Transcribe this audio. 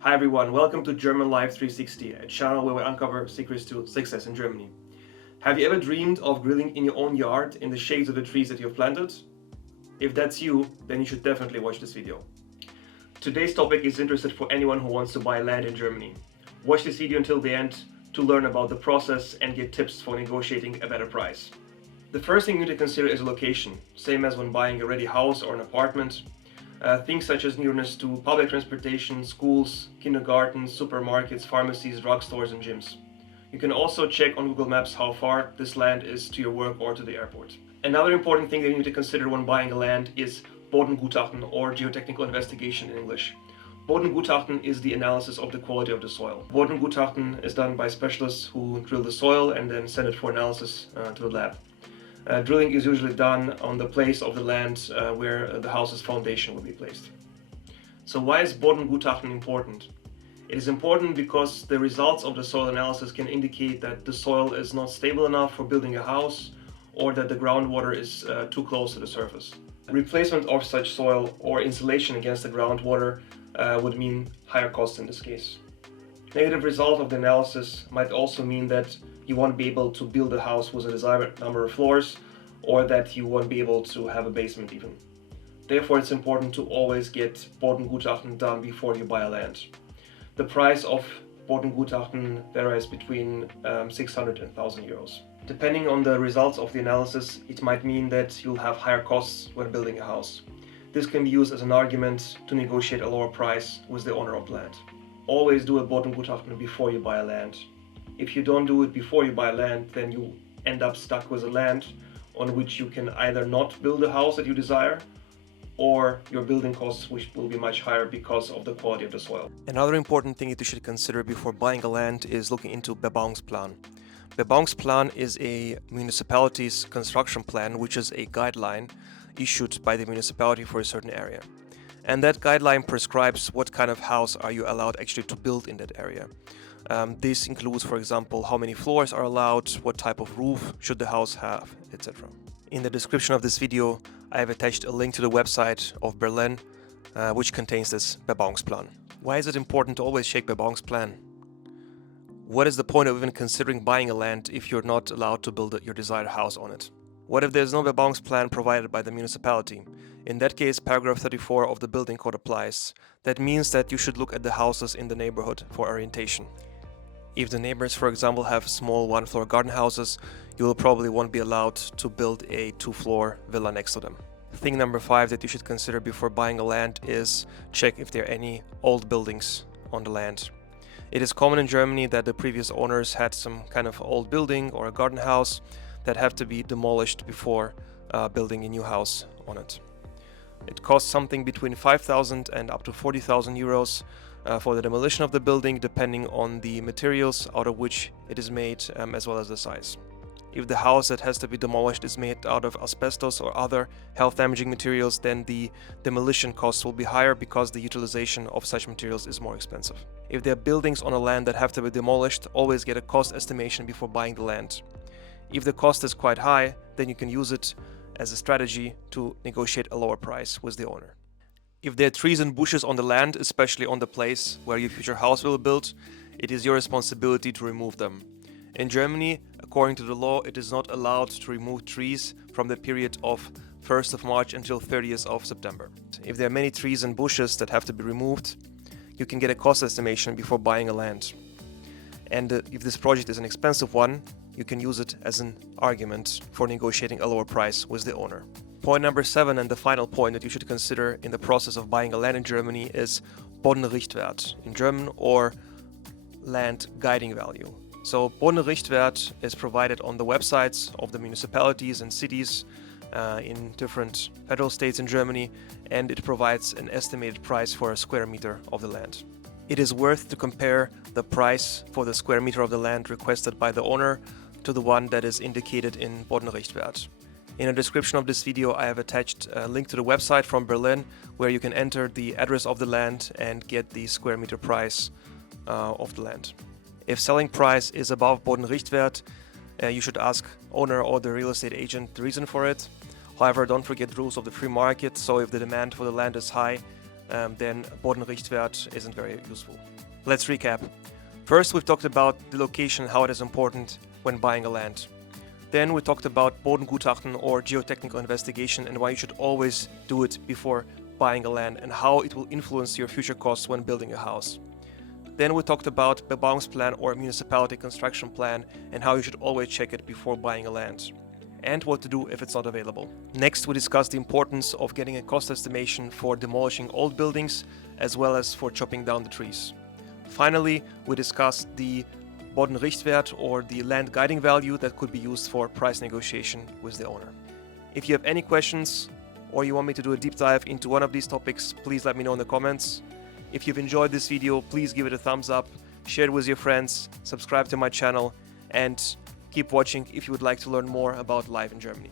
Hi everyone, welcome to German Life 360, a channel where we uncover secrets to success in Germany. Have you ever dreamed of grilling in your own yard in the shades of the trees that you have planted? If that's you, then you should definitely watch this video. Today's topic is interested for anyone who wants to buy land in Germany. Watch this video until the end to learn about the process and get tips for negotiating a better price. The first thing you need to consider is location, same as when buying a ready house or an apartment. Things such as nearness to public transportation, schools, kindergartens, supermarkets, pharmacies, drugstores, and gyms. You can also check on Google Maps how far this land is to your work or to the airport. Another important thing that you need to consider when buying a land is Bodengutachten, or geotechnical investigation in English. Bodengutachten is the analysis of the quality of the soil. Bodengutachten is done by specialists who drill the soil and then send it for analysis to the lab. Drilling is usually done on the place of the land where the house's foundation will be placed. So why is Bodengutachten important? It is important because the results of the soil analysis can indicate that the soil is not stable enough for building a house or that the groundwater is too close to the surface. Replacement of such soil or insulation against the groundwater would mean higher costs in this case. Negative result of the analysis might also mean that you won't be able to build a house with a desired number of floors, or that you won't be able to have a basement even. Therefore, it's important to always get Bodengutachten done before you buy a land. The price of Bodengutachten varies between 600 and 1,000 euros. Depending on the results of the analysis, it might mean that you'll have higher costs when building a house. This can be used as an argument to negotiate a lower price with the owner of the land. Always do a Bodengutachten before you buy a land. If you don't do it before you buy land, then you end up stuck with a land on which you can either not build the house that you desire, or your building costs, which will be much higher because of the quality of the soil. Another important thing that you should consider before buying a land is looking into Bebauungsplan. Bebauungsplan is a municipality's construction plan, which is a guideline issued by the municipality for a certain area. And that guideline prescribes what kind of house are you allowed actually to build in that area. This includes, for example, how many floors are allowed, what type of roof should the house have, etc. In the description of this video, I have attached a link to the website of Berlin, which contains this Bebauungsplan. Why is it important to always check Bebauungsplan? What is the point of even considering buying a land if you're not allowed to build your desired house on it? What if there's no Bebauungsplan provided by the municipality? In that case, paragraph 34 of the building code applies. That means that you should look at the houses in the neighborhood for orientation. If the neighbors, for example, have small one-floor garden houses, you will probably won't be allowed to build a two-floor villa next to them. Thing number 5 that you should consider before buying a land is check if there are any old buildings on the land. It is common in Germany that the previous owners had some kind of old building or a garden house that have to be demolished before building a new house on it. It costs something between 5,000 and up to 40,000 euros for the demolition of the building, depending on the materials out of which it is made, as well as the size. If the house that has to be demolished is made out of asbestos or other health-damaging materials, then the demolition costs will be higher because the utilization of such materials is more expensive. If there are buildings on a land that have to be demolished, always get a cost estimation before buying the land. If the cost is quite high, then you can use it as a strategy to negotiate a lower price with the owner. If there are trees and bushes on the land, especially on the place where your future house will be built, it is your responsibility to remove them. In Germany, according to the law, it is not allowed to remove trees from the period of 1st of March until 30th of September. If there are many trees and bushes that have to be removed, you can get a cost estimation before buying a land. And if this project is an expensive one, you can use it as an argument for negotiating a lower price with the owner. Point number 7, and the final point that you should consider in the process of buying a land in Germany, is Bodenrichtwert in German, or land guiding value. So Bodenrichtwert is provided on the websites of the municipalities and cities in different federal states in Germany, and it provides an estimated price for a square meter of the land. It is worth to compare the price for the square meter of the land requested by the owner to the one that is indicated in Bodenrichtwert. In the description of this video, I have attached a link to the website from Berlin where you can enter the address of the land and get the square meter price of the land. If selling price is above Bodenrichtwert, you should ask owner or the real estate agent the reason for it. However, don't forget the rules of the free market, so if the demand for the land is high, then Bodenrichtwert isn't very useful. Let's recap. First, we've talked about the location and how it is important when buying a land. Then we talked about Bodengutachten or geotechnical investigation and why you should always do it before buying a land and how it will influence your future costs when building a house. Then we talked about Bebauungsplan or municipality construction plan and how you should always check it before buying a land, and what to do if it's not available. Next, we discussed the importance of getting a cost estimation for demolishing old buildings as well as for chopping down the trees. Finally, we discussed the Bodenrichtwert or the land guiding value that could be used for price negotiation with the owner. If you have any questions or you want me to do a deep dive into one of these topics, please let me know in the comments. If you've enjoyed this video, please give it a thumbs up, share it with your friends, subscribe to my channel, and keep watching if you would like to learn more about life in Germany.